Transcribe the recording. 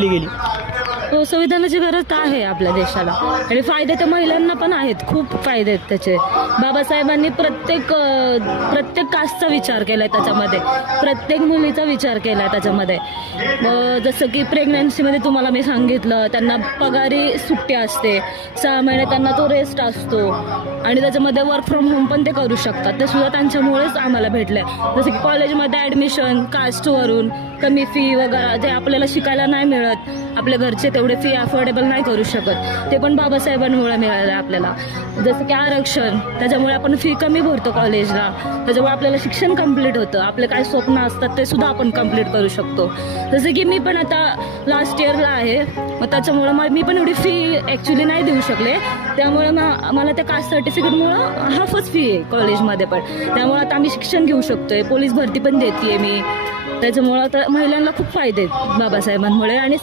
गेली. हो, संविधानाची गरज तर आहे आपल्या देशाला आणि फायदे तर महिलांना पण आहेत, खूप फायदे आहेत त्याचे. बाबासाहेबांनी प्रत्येक कास्टचा विचार केलाय त्याच्यामध्ये, प्रत्येक मुलीचा विचार केलाय त्याच्यामध्ये. जसं की प्रेग्नन्सीमध्ये तुम्हाला मी सांगितलं, त्यांना पगारी सुट्टी असते, 6 महिने त्यांना तो रेस्ट असतो आणि त्याच्यामध्ये वर्क फ्रॉम होम पण ते करू शकतात. ते सुद्धा त्यांच्यामुळेच आम्हाला भेटलंय. जसं की कॉलेजमध्ये ॲडमिशन कास्टवरून, कमी फी वगैरे जे आपल्याला शिकायला नाही मिळत, आपल्या घरचे तेवढे फी अफोर्डेबल नाही करू शकत, ते पण बाबासाहेबांमुळे मिळालं आपल्याला. जसं की आरक्षण, त्याच्यामुळे आपण फी कमी भरतो कॉलेजला, त्याच्यामुळे आपल्याला शिक्षण कंप्लीट होतं, आपले काय स्वप्न असतात ते सुद्धा आपण कंप्लीट करू शकतो. जसं की मी पण आता लास्ट इयरला आहे, मग त्याच्यामुळं मी पण एवढी फी ॲक्च्युली नाही देऊ शकले, त्यामुळे मला त्या कास्ट सर्टिफिकेटमुळं हाफच फी आहे कॉलेजमध्ये पण, त्यामुळे आता आम्ही शिक्षण घेऊ शकतोय, पोलीस भरती पण देते मी. त्याच्यामुळं आता महिलांना खूप फायदे आहेत बाबासाहेबांमुळे आणि